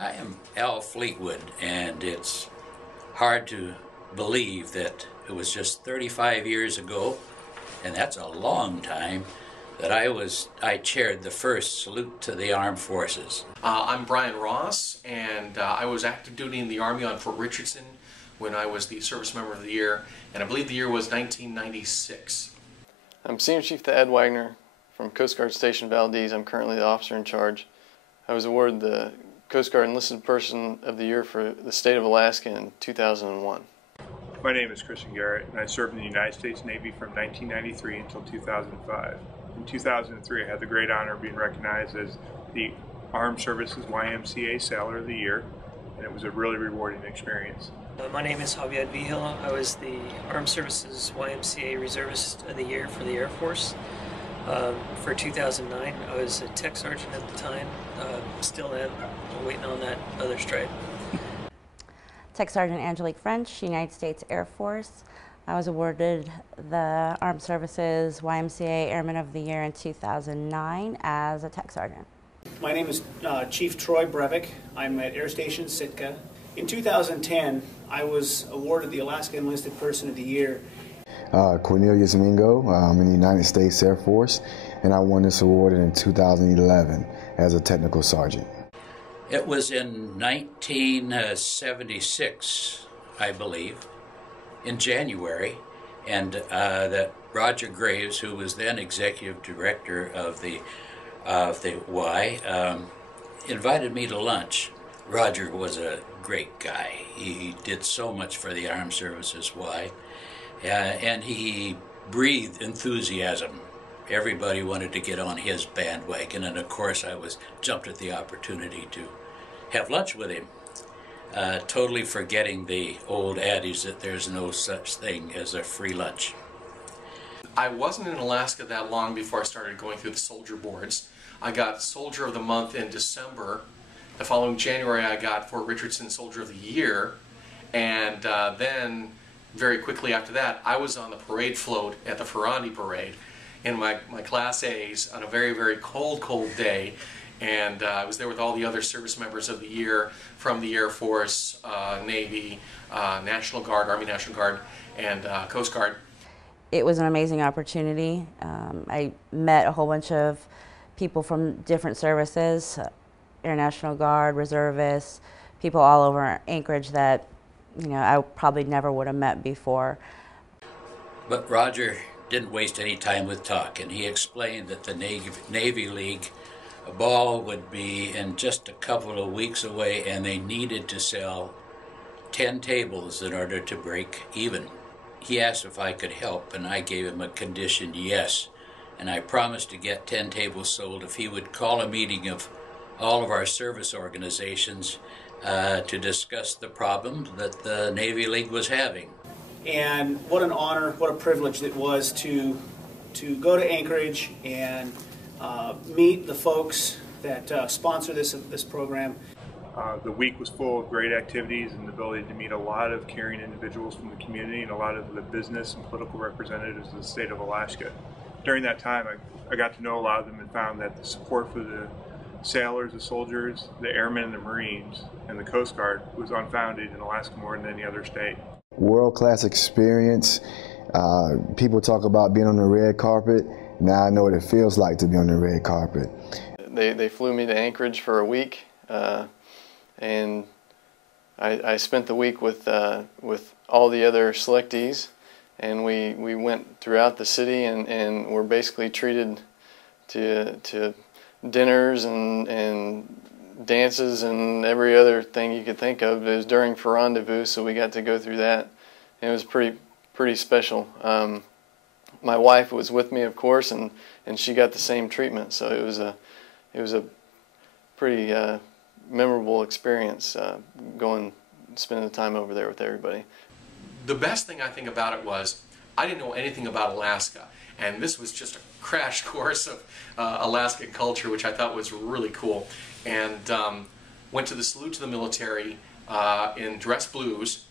I am Al Fleetwood, and it's hard to believe that it was just 35 years ago, and that's a long time, that I chaired the first salute to the armed forces. I'm Brian Ross, and I was active duty in the Army on Fort Richardson when I was the Service Member of the Year, and I believe the year was 1996. I'm Senior Chief Ed Wagner from Coast Guard Station Valdez. I'm currently the officer in charge. I was awarded the Coast Guard Enlisted Person of the Year for the state of Alaska in 2001. My name is Christian Garrett, and I served in the United States Navy from 1993 until 2005. In 2003, I had the great honor of being recognized as the Armed Services YMCA Sailor of the Year, and it was a really rewarding experience. My name is Javier Vigil. I was the Armed Services YMCA Reservist of the Year for the Air Force. For 2009, I was a tech sergeant at the time, still am, waiting on that other stripe. Tech Sergeant Angelique French, United States Air Force. I was awarded the Armed Services YMCA Airman of the Year in 2009 as a tech sergeant. My name is Chief Troy Brevik. I'm at Air Station Sitka. In 2010, I was awarded the Alaska Enlisted Person of the Year. Cornelius Mingo, I'm in the United States Air Force, and I won this award in 2011 as a technical sergeant. It was in 1976, I believe, in January, and that Roger Graves, who was then executive director of the Y, invited me to lunch. Roger was a great guy. He did so much for the Armed Services Y, and he breathed enthusiasm. Everybody wanted to get on his bandwagon, and of course I jumped at the opportunity to have lunch with him, totally forgetting the old adage that there's no such thing as a free lunch. I wasn't in Alaska that long before I started going through the soldier boards. I got Soldier of the Month in December. The following January I got Fort Richardson Soldier of the Year, and then very quickly after that I was on the parade float at the Ferrandi Parade in my Class A's on a very, very cold day, and I was there with all the other service members of the year from the Air Force, Navy, National Guard, Army National Guard, and Coast Guard. It was an amazing opportunity. I met a whole bunch of people from different services, Air National Guard, reservists, people all over Anchorage that, I probably never would have met before. But Roger didn't waste any time with talk, and he explained that the Navy League ball would be in just a couple of weeks away, and they needed to sell 10 tables in order to break even. He asked if I could help, and I gave him a condition, yes. And I promised to get 10 tables sold if he would call a meeting of all of our service organizations to discuss the problem that the Navy League was having. And what an honor, what a privilege it was to go to Anchorage and meet the folks that sponsor this program. The week was full of great activities and the ability to meet a lot of caring individuals from the community and a lot of the business and political representatives of the state of Alaska. During that time, I got to know a lot of them and found that the support for the sailors, the soldiers, the airmen and the Marines, and the Coast Guard was unfounded in Alaska more than any other state. World-class experience. People talk about being on the red carpet. Now I know what it feels like to be on the red carpet. They flew me to Anchorage for a week, and I spent the week with all the other selectees, and we went throughout the city and were basically treated to dinners and dances and every other thing you could think of. It was during Rendezvous, so we got to go through that. It was pretty special. My wife was with me, of course, and she got the same treatment. So it was a pretty memorable experience spending the time over there with everybody. The best thing I think about it was I didn't know anything about Alaska, and this was just a crash course of Alaskan culture, which I thought was really cool. And went to the salute to the military in dress blues,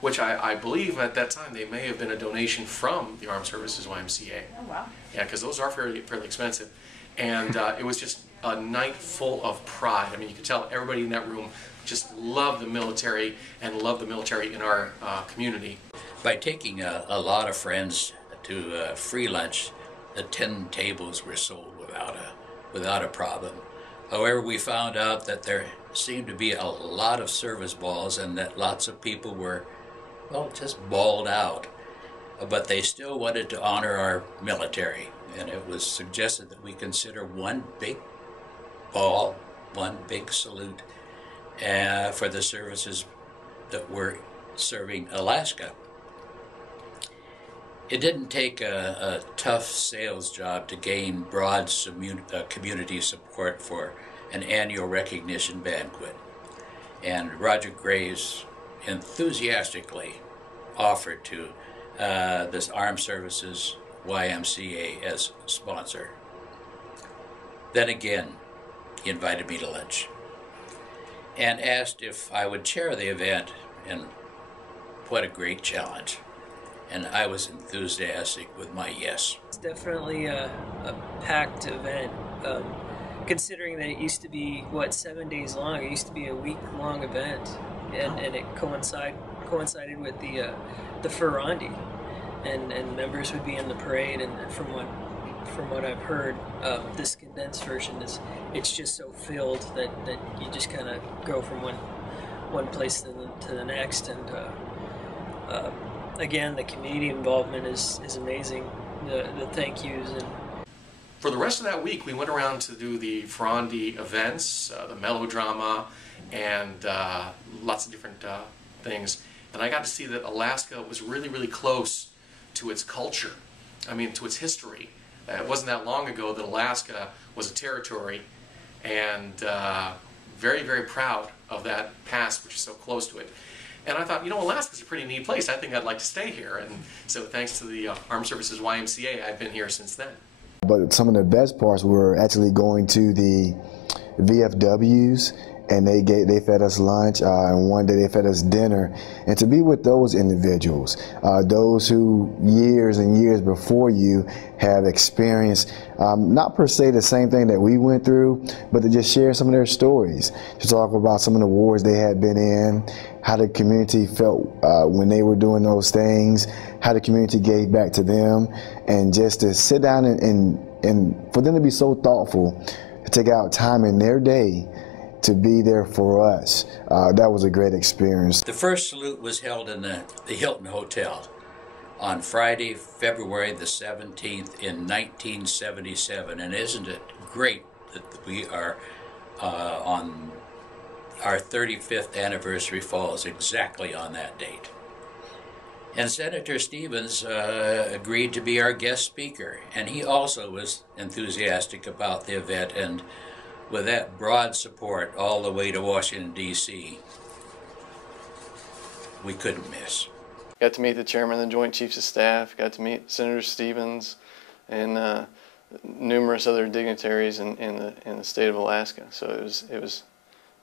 which I believe at that time they may have been a donation from the Armed Services YMCA. Oh, wow. Yeah, because those are fairly expensive. And it was just a night full of pride. I mean, you could tell everybody in that room just loved the military and loved the military in our community. By taking a lot of friends to free lunch, the 10 tables were sold without a problem. However, we found out that there seemed to be a lot of service balls and that lots of people were, well, just balled out. But they still wanted to honor our military, and it was suggested that we consider one big ball, one big salute for the services that were serving Alaska. It didn't take a tough sales job to gain broad community support for an annual recognition banquet. And Roger Graves enthusiastically offered to this Armed Services YMCA as sponsor. Then again, he invited me to lunch and asked if I would chair the event, and what a great challenge. And I was enthusiastic with my yes. It's definitely a packed event. Considering that it used to be, 7 days long, it used to be a week-long event, and it coincided with the Ferrandi, and members would be in the parade, and from what I've heard, this condensed version it's just so filled that you just kind of go from one place to the next, and again, the community involvement is amazing. The thank yous. And for the rest of that week, we went around to do the Ferrandi events, the melodrama, and lots of different things. And I got to see that Alaska was really, really close to its culture. I mean, to its history. It wasn't that long ago that Alaska was a territory, and very, very proud of that past, which is so close to it. And I thought, Alaska's a pretty neat place. I think I'd like to stay here. And so thanks to the Armed Services YMCA, I've been here since then. But some of the best parts were actually going to the VFWs, and they fed us lunch, and one day they fed us dinner. And to be with those individuals, those who years and years before you have experienced, not per se the same thing that we went through, but to just share some of their stories, to talk about some of the wars they had been in, how the community felt when they were doing those things, how the community gave back to them, and just to sit down and for them to be so thoughtful, to take out time in their day to be there for us. That was a great experience. The first salute was held in the Hilton Hotel on Friday, February the 17th in 1977. And isn't it great that we are on our 35th anniversary falls exactly on that date. And Senator Stevens agreed to be our guest speaker, and he also was enthusiastic about the event, and with that broad support all the way to Washington, D.C., we couldn't miss. Got to meet the chairman of the Joint Chiefs of Staff, got to meet Senator Stevens, and numerous other dignitaries in the state of Alaska. So it was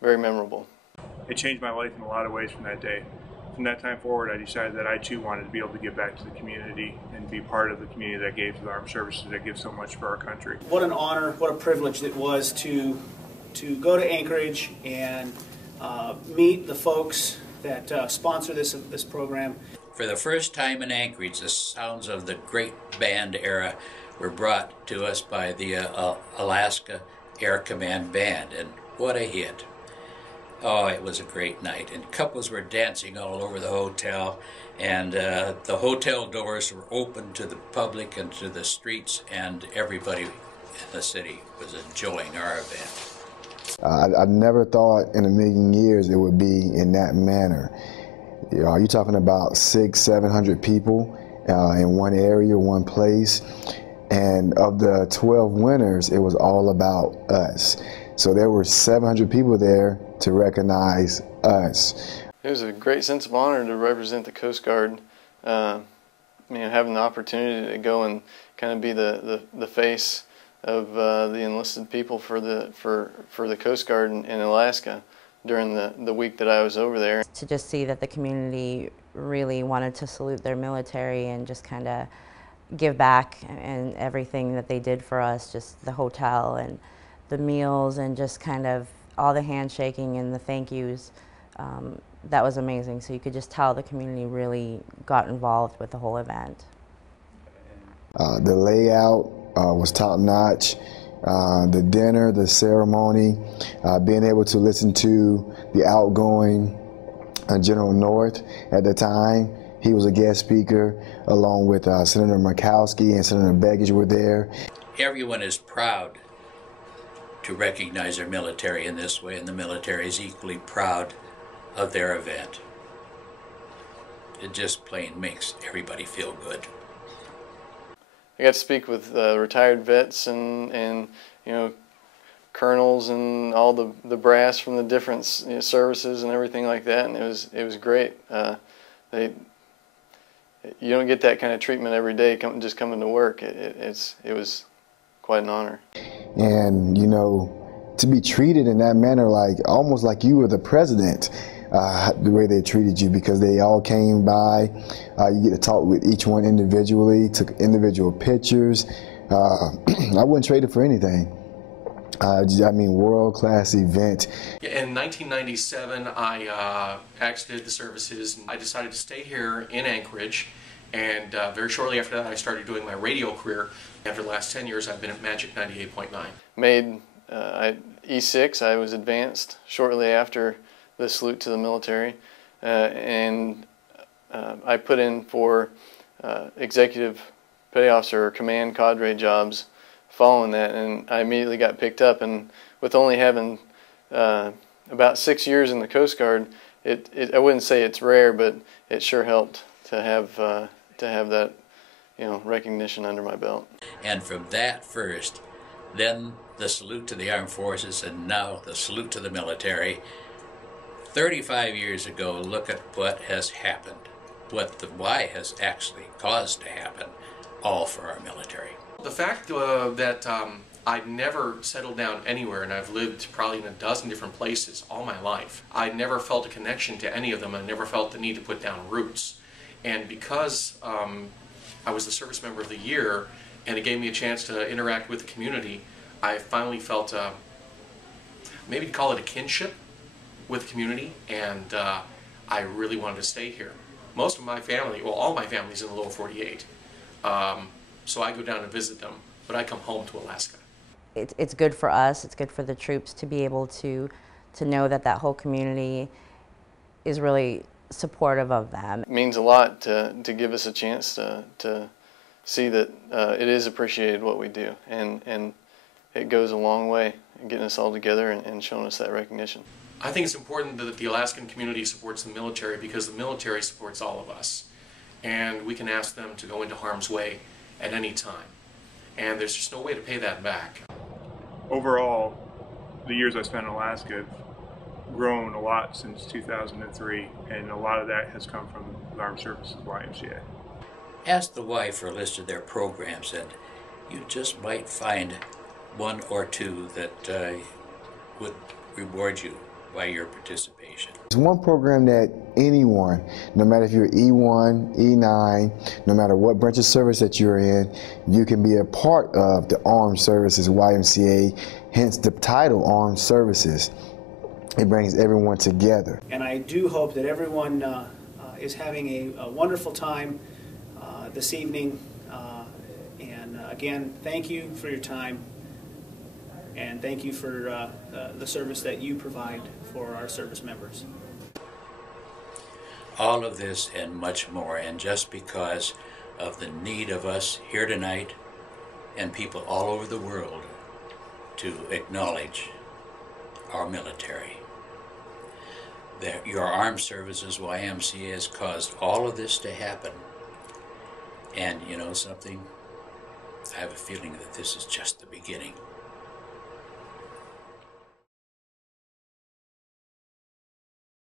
very memorable. It changed my life in a lot of ways from that day. From that time forward, I decided that I too wanted to be able to give back to the community and be part of the community that gave to the armed services, that give so much for our country. What an honor, what a privilege it was to go to Anchorage and meet the folks that sponsor this program. For the first time in Anchorage, the sounds of the great band era were brought to us by the Alaska Air Command Band, and what a hit. Oh, it was a great night, and couples were dancing all over the hotel, and the hotel doors were open to the public and to the streets, and everybody in the city was enjoying our event. I never thought in a million years it would be in that manner. You're talking about 600-700 people in one area, one place, and of the 12 winners, it was all about us. So there were 700 people there to recognize us. It was a great sense of honor to represent the Coast Guard. Having the opportunity to go and kind of be the face of the enlisted people for the Coast Guard in Alaska during the week that I was over there. To just see that the community really wanted to salute their military and just kind of give back and everything that they did for us, just the hotel and the meals and just kind of all the handshaking and the thank yous. That was amazing. So you could just tell the community really got involved with the whole event. The layout was top notch. The dinner, the ceremony, being able to listen to the outgoing General North at the time. He was a guest speaker along with Senator Murkowski and Senator Begich were there. Everyone is proud to recognize their military in this way, and the military is equally proud of their event. It just plain makes everybody feel good. I got to speak with retired vets and you know, colonels and all the brass from the different services and everything like that, and it was great. You don't get that kind of treatment every day just coming to work. It was quite an honor. And you know, to be treated in that manner, like almost like you were the president, the way they treated you, because they all came by. You get to talk with each one individually, took individual pictures. I wouldn't trade it for anything. I mean, world-class event. In 1997, I exited the services. I decided to stay here in Anchorage, and very shortly after that, I started doing my radio career. After the last 10 years, I've been at Magic 98.9. Made E6. I was advanced shortly after the salute to the military, and I put in for executive petty officer or command cadre jobs following that, and I immediately got picked up. And with only having about 6 years in the Coast Guard, I wouldn't say it's rare, but it sure helped to have that, you know, recognition under my belt. And from that first, then the salute to the armed forces, and now the salute to the military. 35 years ago, look at what has happened, what the Y has actually caused to happen, all for our military. The fact that I'd never settled down anywhere, and I've lived probably in a dozen different places all my life. I never felt a connection to any of them. I never felt the need to put down roots. And because I was the Service Member of the Year, and it gave me a chance to interact with the community, I finally felt, maybe to call it a kinship with the community, and I really wanted to stay here. Most of my family, well, all my family's in the lower 48. So I go down and visit them, but I come home to Alaska. It's good for us, it's good for the troops to be able to know that that whole community is really supportive of them. It means a lot to give us a chance to see that it is appreciated what we do, and it goes a long way in getting us all together and showing us that recognition. I think it's important that the Alaskan community supports the military, because the military supports all of us, and we can ask them to go into harm's way at any time, and there's just no way to pay that back. Overall, the years I spent in Alaska have grown a lot since 2003, and a lot of that has come from the Armed Services YMCA. Ask the Y for a list of their programs, and you just might find one or two that would reward you by your participation. It's one program that anyone, no matter if you're E1, E9, no matter what branch of service that you're in, you can be a part of the Armed Services YMCA, hence the title Armed Services. It brings everyone together. And I do hope that everyone is having a wonderful time this evening. And again, thank you for your time. And thank you for the service that you provide for our service members. All of this and much more, and just because of the need of us here tonight and people all over the world to acknowledge our military. That your Armed Services YMCA has caused all of this to happen. And you know something? I have a feeling that this is just the beginning.